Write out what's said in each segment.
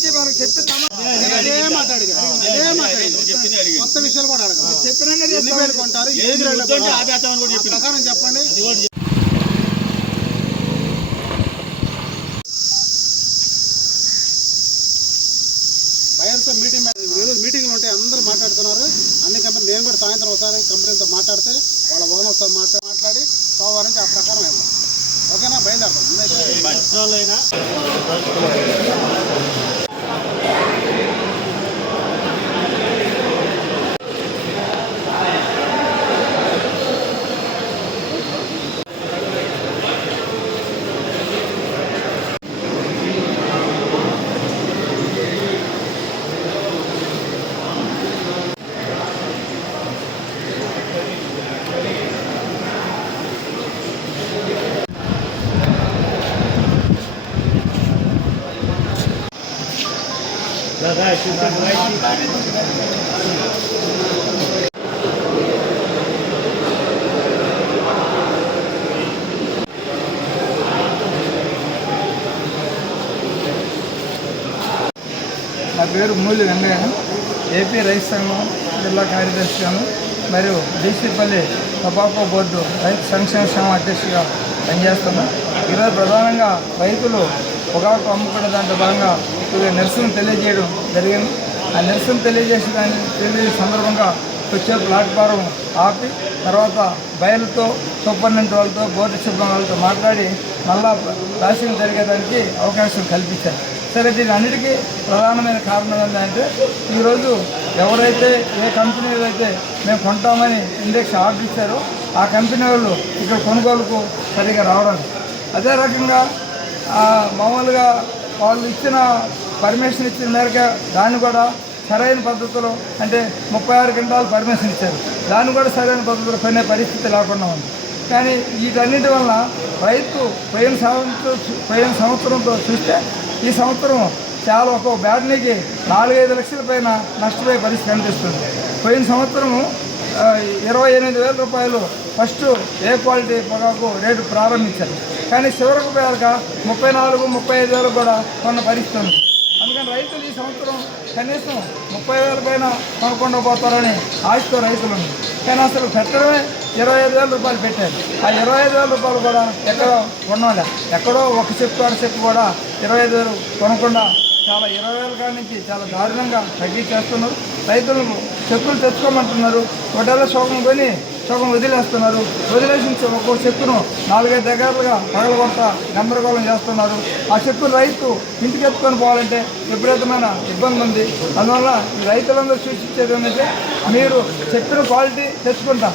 నుంచి మనకు చెప్పింది కొత్త విషయాలు కూడా అడగాలి. చెప్పినా కొంటారు ప్రకారం చెప్పండి. బయర్తో మీటింగ్లు ఉంటాయి, అందరూ మాట్లాడుతున్నారు. అన్ని కంపెనీ మేము కూడా సాయంత్రం ఒకసారి కంపెనీలతో మాట్లాడితే వాళ్ళ ఓనర్స్తో మాట్లాడి సోమవారం నుంచి ఆ ప్రకారం వెళ్దాం. ఓకేనా? బయలుదేరదాం. నా పేరు మూలి వెంకయ్య, ఏపీ రైతు సంఘం జిల్లా కార్యదర్శిగాను మరియు డీసీపల్లి టొబాకో బోర్డు రైతు సంక్షేమ అధ్యక్షుడిగా పనిచేస్తున్నాను. ఈరోజు ప్రధానంగా రైతులు పొగాకు అమ్ముకునే దాంట్లో భాగంగా నిరసన తెలియజేయడం జరిగింది. ఆ నిరసన తెలియజేసే సందర్భంగా వచ్చే ప్లాట్ఫారం ఆపి తర్వాత బయలుతో సూపరింటెండెంట్ వాళ్ళతో బోర్డు సిబ్బంది వాళ్ళతో మాట్లాడి మళ్ళా రాసింగ్ జరిగేదానికి అవకాశం కల్పించారు. సరే, దీని అన్నిటికీ ప్రధానమైన కారణం ఏంటంటే ఈరోజు ఎవరైతే ఏ కంపెనీలు అయితే మేము కొంటామని ఇండెక్స్ ఆర్డర్ ఇచ్చారో ఆ కంపెనీ వాళ్ళు ఇక్కడ కొనుగోలుకు సరిగా రావడం. అదే రకంగా మామూలుగా వాళ్ళు ఇచ్చిన పర్మిషన్ ఇచ్చిన మేరకు దాన్ని కూడా సరైన పద్ధతిలో అంటే 36 క్వింటాలు పర్మిషన్ ఇచ్చారు, దాన్ని కూడా సరైన పద్ధతిలో కొనే పరిస్థితి లేకుండా ఉంది. కానీ వీటన్నిటి వలన రైతు పోయిన సంవత్సరంతో చూస్తే ఈ సంవత్సరం చాలా ఒక బ్యాటరీకి 4-5 లక్షల పైన నష్టపోయే పరిస్థితి కనిపిస్తుంది. పోయిన సంవత్సరము 28,000 రూపాయలు ఫస్ట్ ఏ క్వాలిటీ పొగాకు రేటు ప్రారంభించారు. కానీ చివరకు పోయాక 34-35,000 కూడా కొన్న పరిస్థితి ఉంది. అందుకని రైతులు ఈ సంవత్సరం కనీసం 30,000 పైన కొనకుండా పోతారని ఆశతో రైతులు ఉంది. కానీ అసలు పెట్టడమే 25,000 రూపాయలు పెట్టారు. ఆ 25,000 రూపాయలు కూడా ఎక్కడో కొనాలి, ఎక్కడో ఒక చెప్పు అర చెప్పు కూడా 25,000 కొనకుండా చాలా 20,000 కాడి నుంచి చాలా దారుణంగా తగ్గించేస్తున్నారు. రైతులు చెక్కులు తెచ్చుకోమంటున్నారు, వడ్డల సోకం కొని సోకం వదిలేస్తున్నారు. వదిలేసి ఒక్కో చెక్కును 4-5 దగ్గరలుగా పగలగొట్ట గందరగోళం చేస్తున్నారు. ఆ చెక్కును రైతు ఇంటికి ఎత్తుకొని పోవాలంటే విపరీతమైన ఇబ్బంది ఉంది. అందువల్ల రైతులందరూ సూచించేది ఏంటంటే మీరు చెప్పిన క్వాలిటీ తెచ్చుకుంటాం,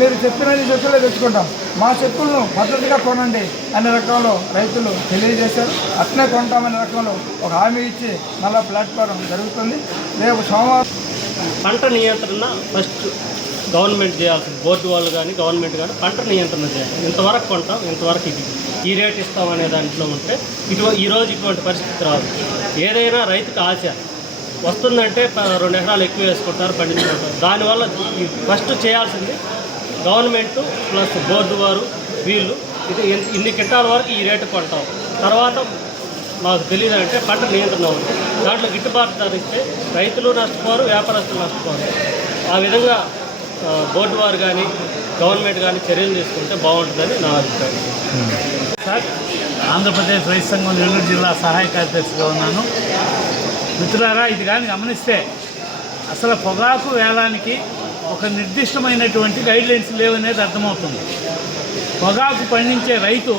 మీరు చెప్పిన చెక్కులే తెచ్చుకుంటాం, మా చెక్కులను పద్ధతిగా కొనండి అనే రకంలో రైతులు తెలియజేశారు. అట్నే కొంటామనే రకంలో ఒక హామీ ఇచ్చి మళ్ళా ప్లాట్ఫారం జరుగుతుంది. రేపు సోమవారం పంట నియంత్రణ ఫస్ట్ గవర్నమెంట్ చేయాల్సింది. బోర్డు వాళ్ళు కానీ గవర్నమెంట్ కానీ పంట నియంత్రణ చేయాలి. ఇంతవరకు కొంటాం, ఇంతవరకు ఈ రేట్ ఇస్తామనే దాంట్లో ఉంటే ఈరోజు ఇటువంటి పరిస్థితి రాదు. ఏదైనా రైతుకు ఆశ వస్తుందంటే 2 ఎకరాలు ఎక్కువ వేసుకుంటారు, పండించుకుంటారు. దానివల్ల ఫస్ట్ చేయాల్సింది గవర్నమెంట్ ప్లస్ బోర్డు వారు వీళ్ళు ఇన్ని క్వింటాల వరకు ఈ రేటు కొంటాం, తర్వాత మాకు తెలియదంటే పంట నియంత్రణ ఉంది. దాంట్లో గిట్టుబాటు ధర ఇస్తే రైతులు నష్టపోరు, వ్యాపారస్తులు నష్టపోరు. ఆ విధంగా బోర్డు వారు కానీ గవర్నమెంట్ కానీ చర్యలు తీసుకుంటే బాగుంటుందని నా అభిప్రాయం. సార్, ఆంధ్రప్రదేశ్ రైతు సంఘం నెల్లూరు జిల్లా సహాయ కార్యదర్శిగా ఉన్నాను. మిత్రులారా, ఇది కానీ గమనిస్తే అసలు పొగాకు వేలానికి ఒక నిర్దిష్టమైనటువంటి గైడ్లైన్స్ లేవనేది అర్థమవుతుంది. పొగాకు పండించే రైతు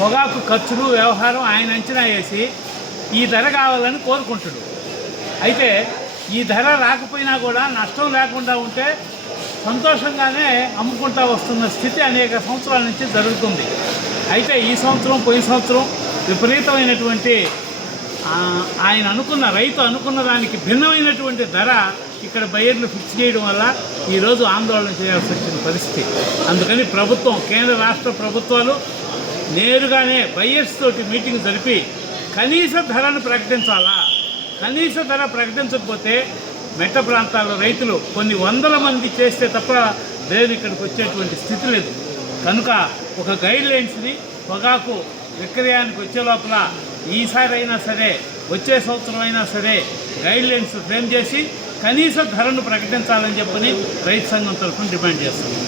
పొగాకు ఖర్చులు వ్యవహారం ఆయన అంచనా వేసి ఈ ధర కావాలని కోరుకుంటాడు. అయితే ఈ ధర రాకపోయినా కూడా నష్టం లేకుండా ఉంటే సంతోషంగానే అమ్ముకుంటూ వస్తున్న స్థితి అనేక సంవత్సరాల నుంచి జరుగుతుంది. అయితే ఈ సంవత్సరం పోయిన సంవత్సరం విపరీతమైనటువంటి ఆయన అనుకున్న రైతు అనుకున్న దానికి భిన్నమైనటువంటి ధర ఇక్కడ బయర్లు ఫిక్స్ చేయడం వల్ల ఈరోజు ఆందోళన చేయాల్సి వచ్చిన పరిస్థితి. అందుకని ప్రభుత్వం, కేంద్ర రాష్ట్ర ప్రభుత్వాలు నేరుగానే బయర్స్ తోటి మీటింగ్ జరిపి కనీస ధరను ప్రకటించాలా. కనీస ధర ప్రకటించకపోతే మెట్ట ప్రాంతాల్లో రైతులు కొన్ని వందల మంది చేస్తే తప్ప దేవుని ఇక్కడికి వచ్చేటువంటి స్థితి లేదు. కనుక ఒక గైడ్ లైన్స్ని పొగాకు విక్రయానికి వచ్చే లోపల ఈసారి అయినా సరే వచ్చే సంవత్సరం అయినా సరే గైడ్లైన్స్ ఫ్రేమ్ చేసి కనీస ధరను ప్రకటించాలని చెప్పని రైతు సంఘం తరఫున డిమాండ్ చేస్తున్నాం.